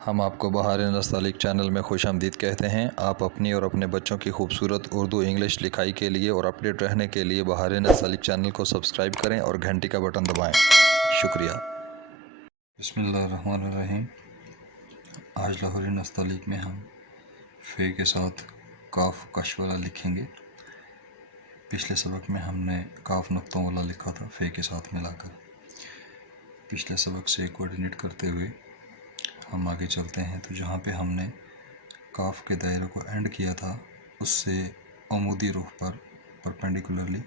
हम आपको बहार नस्तालिक चैनल में खुशामदीद कहते हैं। आप अपनी और अपने बच्चों की खूबसूरत उर्दू इंग्लिश लिखाई के लिए और अपडेट रहने के लिए बहार नस्तालिक चैनल को सब्सक्राइब करें और घंटी का बटन दबाएं। शुक्रिया। बिस्मिल्लाहिर्रहमानिर्रहीम। आज लाहौरी नस्तालिक में हम फ़े के साथ काफ कश वाला लिखेंगे। पिछले सबक में हमने काफ नुक्तों वाला लिखा था फ़े के साथ मिलाकर। पिछले सबक से कोऑर्डिनेट करते हुए हम आगे चलते हैं। तो जहाँ पे हमने काफ के दायरे को एंड किया था उससे अमूदी रुख पर परपेंडिकुलरली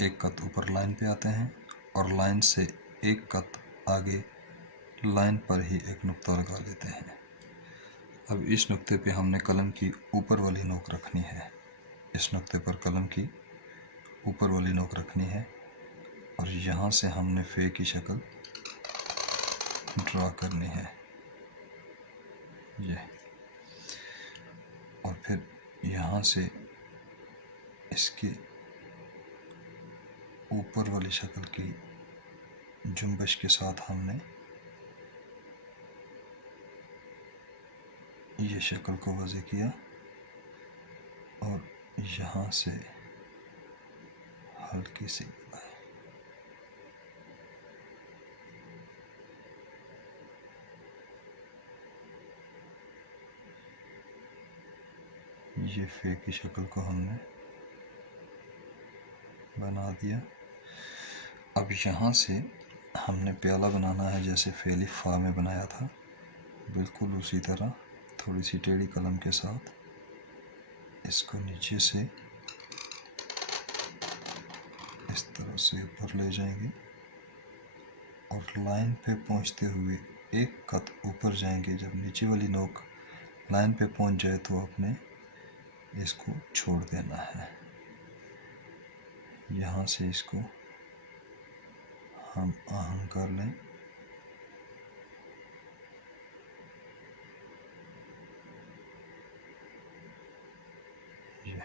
एक कत ऊपर लाइन पे आते हैं और लाइन से एक कत आगे लाइन पर ही एक नुक्ता लगा लेते हैं। अब इस नुक्ते पे हमने कलम की ऊपर वाली नोक रखनी है। इस नुक्ते पर कलम की ऊपर वाली नोक रखनी है और यहाँ से हमने फ़े की शक्ल ड्रा करनी है ये, और फिर यहाँ से इसके ऊपर वाली शक्ल की जुम्बश के साथ हमने ये शक्ल को वज़े किया और यहाँ से हल्की सी ये फ़े की शक्ल को हमने बना दिया। अब यहाँ से हमने प्याला बनाना है जैसे फ़े फ़ा में बनाया था, बिल्कुल उसी तरह थोड़ी सी टेढ़ी कलम के साथ इसको नीचे से इस तरह से ऊपर ले जाएंगे और लाइन पे पहुँचते हुए एक कत ऊपर जाएंगे। जब नीचे वाली नोक लाइन पे पहुँच जाए तो आपने इसको छोड़ देना है। यहाँ से इसको हम आहंग कर लें। ये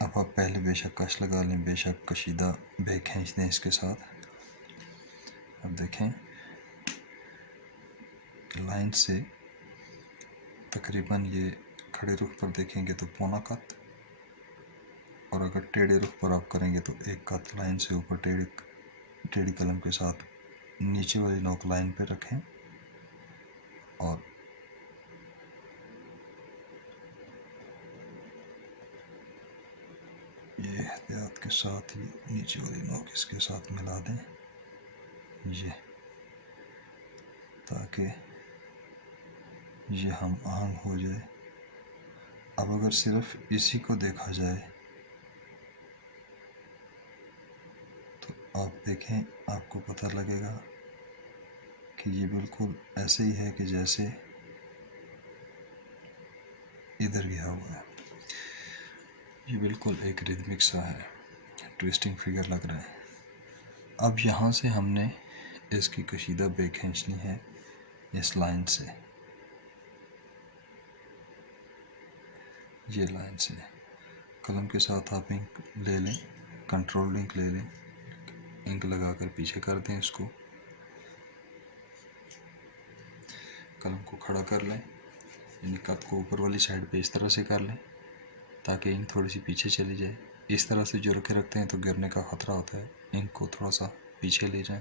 अब आप पहले बेशक कश लगा लें, बेशक कशीदा बे खींच दें इसके साथ। अब देखें लाइन से तकरीबन ये खड़े रुख पर देखेंगे तो पौना कत, और अगर टेढ़े रुख पर आप करेंगे तो एक कत लाइन से ऊपर टेढ़ी कलम के साथ नीचे वाली नोक लाइन पे रखें और ये एहतियात के साथ ही नीचे वाली नोक इसके साथ मिला दें ये, ताकि ये हम आहंग हो जाए। अब अगर सिर्फ इसी को देखा जाए तो आप देखें, आपको पता लगेगा कि ये बिल्कुल ऐसे ही है कि जैसे इधर गया हुआ है। ये बिल्कुल एक रिदमिक सा है, ट्विस्टिंग फिगर लग रहा है। अब यहाँ से हमने इसकी कशीदा बे खींचनी है इस लाइन से, ये लाइन से। कलम के साथ आप इंक ले लें, कंट्रोल इंक ले लें, इंक लगाकर पीछे कर दें इसको, कलम को खड़ा कर लें, यानी कत को ऊपर वाली साइड पे इस तरह से कर लें ताकि इंक थोड़ी सी पीछे चली जाए। इस तरह से जो रखते हैं तो गिरने का ख़तरा होता है। इंक को थोड़ा सा पीछे ले जाएं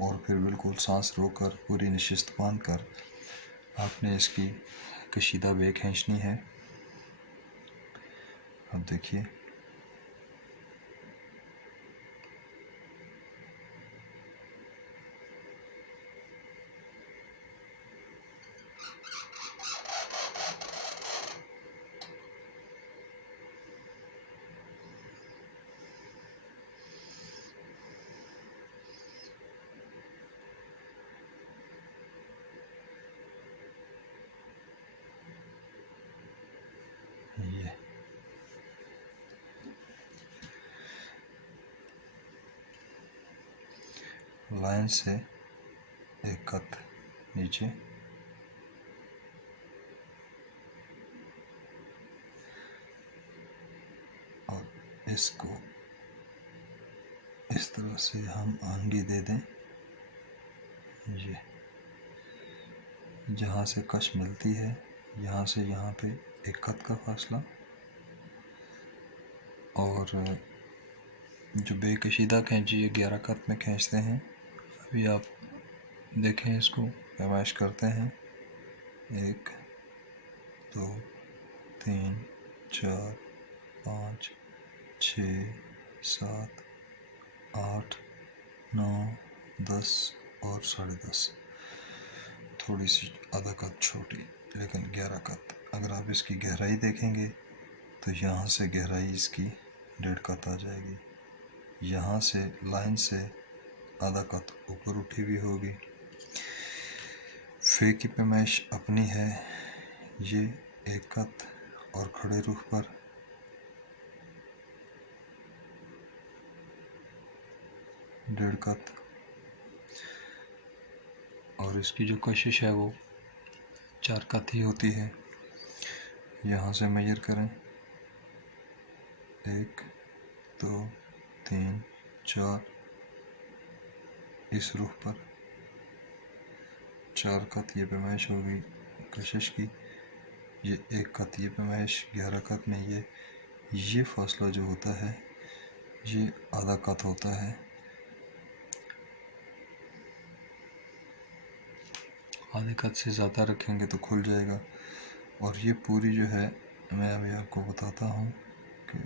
और फिर बिल्कुल सांस रोककर पूरी नशिस्त बांध कर आपने इसकी कशीदा बे खींचनी है। अब देखिए ये लाइन से एक कत नीचे और इसको इस तरह से हम आहंगी दे दें ये जहाँ से कश मिलती है, यहाँ से यहाँ पे एक खत का फासला, और जो बेकशीदा कैंची ये 11 खत में खींचते हैं। अभी आप देखें, इसको पैमाइश करते हैं। 1 2 3 4 5 6 7 8 9 10 और 10.5। थोड़ी सी आधा कत छोटी, लेकिन 11 कत। अगर आप इसकी गहराई देखेंगे तो यहाँ से गहराई इसकी 1.5 कत आ जाएगी। यहाँ से लाइन से आधा कत ऊपर उठी हुई होगी। फे की पैमाइश अपनी है, ये 1 कत और खड़े रुख पर 1.5 कत, और इसकी जो कशिश है वो 4 कत ही होती है। यहाँ से मेजर करें, 1 2 3 4, इस रुख पर 4 कत ये पैमाइश होगी कशिश की। ये 1 कत ये पैमाइश 11 कत में। ये फासला जो होता है ये आधा कत होता है। आधे कत से ज़्यादा रखेंगे तो खुल जाएगा। और ये पूरी जो है, मैं अभी आपको बताता हूँ कि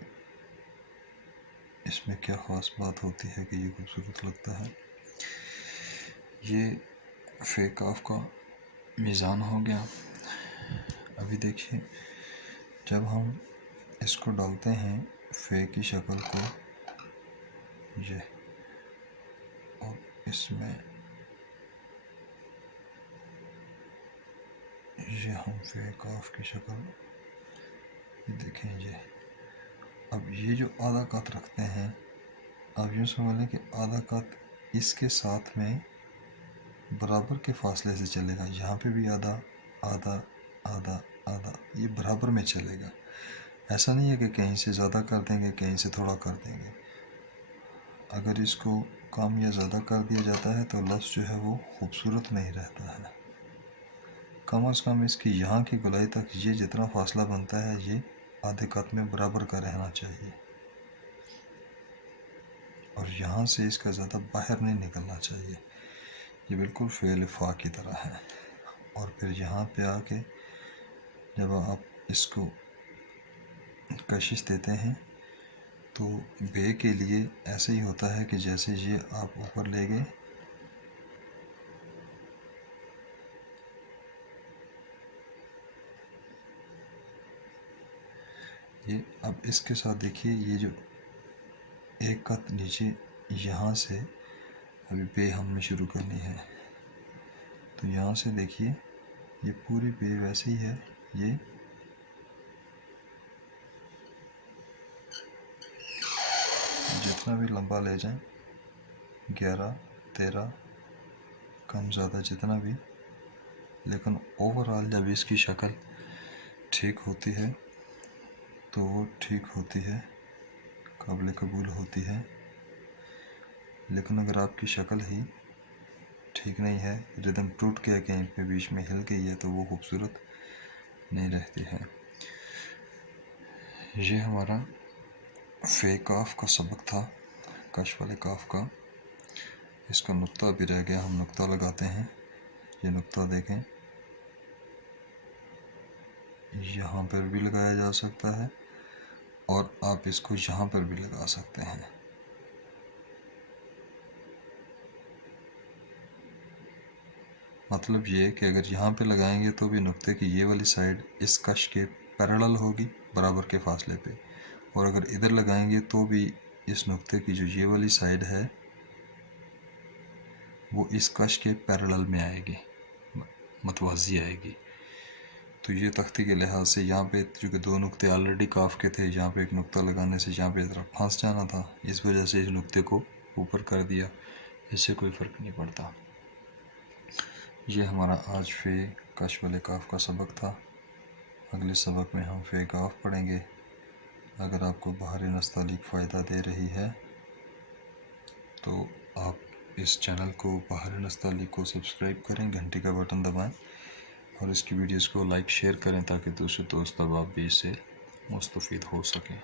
इसमें क्या ख़ास बात होती है कि ये खूबसूरत लगता है। ये फे काफ का मीज़ान हो गया। अभी देखिए, जब हम इसको डालते हैं फे की शक्ल को, ये, और इसमें ये हम फे काफ की शक्ल देखें। ये अब ये जो आधा कत रखते हैं, आप यूँ समझ लें कि आधा कत इसके साथ में बराबर के फासले से चलेगा। यहाँ पे भी आधा आधा आधा आधा, ये बराबर में चलेगा। ऐसा नहीं है कि कहीं से ज़्यादा कर देंगे, कहीं से थोड़ा कर देंगे। अगर इसको कम या ज़्यादा कर दिया जाता है तो लफ्ज़ जो है वो खूबसूरत नहीं रहता है। कम से कम इसकी यहाँ की गोलाई तक ये जितना फासला बनता है ये आधे कत में बराबर का रहना चाहिए, और यहाँ से इसका ज़्यादा बाहर नहीं निकलना चाहिए। ये बिल्कुल फेल फा की तरह है। और फिर यहाँ पे आके जब आप इसको कशिश देते हैं तो बे के लिए ऐसे ही होता है कि जैसे ये आप ऊपर ले गए, ये अब इसके साथ देखिए, ये जो 1 कत नीचे यहाँ से अभी बे हमने शुरू करनी है, तो यहाँ से देखिए ये पूरी बे वैसे ही है। ये जितना भी लंबा ले जाएं, 11 13 कम ज़्यादा जितना भी, लेकिन ओवरऑल जब इसकी शक्ल ठीक होती है तो वो ठीक होती है, काबिल कबूल होती है। लेकिन अगर आपकी शक्ल ही ठीक नहीं है, रिदम टूट गया, कहीं पे बीच में हिल गई है, तो वो खूबसूरत नहीं रहती है। ये हमारा फे काफ का सबक था, कश वाले काफ का। इसका नुक्ता भी रह गया, हम नुक्ता लगाते हैं। ये नुक्ता देखें, यहाँ पर भी लगाया जा सकता है और आप इसको यहाँ पर भी लगा सकते हैं। मतलब ये कि अगर यहाँ पे लगाएंगे तो भी नुक्ते की ये वाली साइड इस कश के पैरेलल होगी, बराबर के फासले पे, और अगर इधर लगाएंगे तो भी इस नुक्ते की जो ये वाली साइड है वो इस कश के पैरेलल में आएगी, मतवाजी आएगी। तो ये तख्ती के लिहाज से यहाँ पे चूँकि 2 नुक्ते ऑलरेडी काफ के थे, यहाँ पे एक नुक्ता लगाने से यहाँ पे इस तरफ फंस जाना था, इस वजह से इस नुक्ते को ऊपर कर दिया। इससे कोई फ़र्क नहीं पड़ता। ये हमारा आज फे कश वाले काफ का सबक था। अगले सबक में हम फे काफ पढ़ेंगे। अगर आपको बहार नस्तालीक फ़ायदा दे रही है तो आप इस चैनल को बहार नस्तालिक को सब्सक्राइब करें, घंटी का बटन दबाएं और इसकी वीडियोस को लाइक शेयर करें ताकि दूसरे दोस्त अब आप भी इससे मुस्तफ़ीद हो सकें।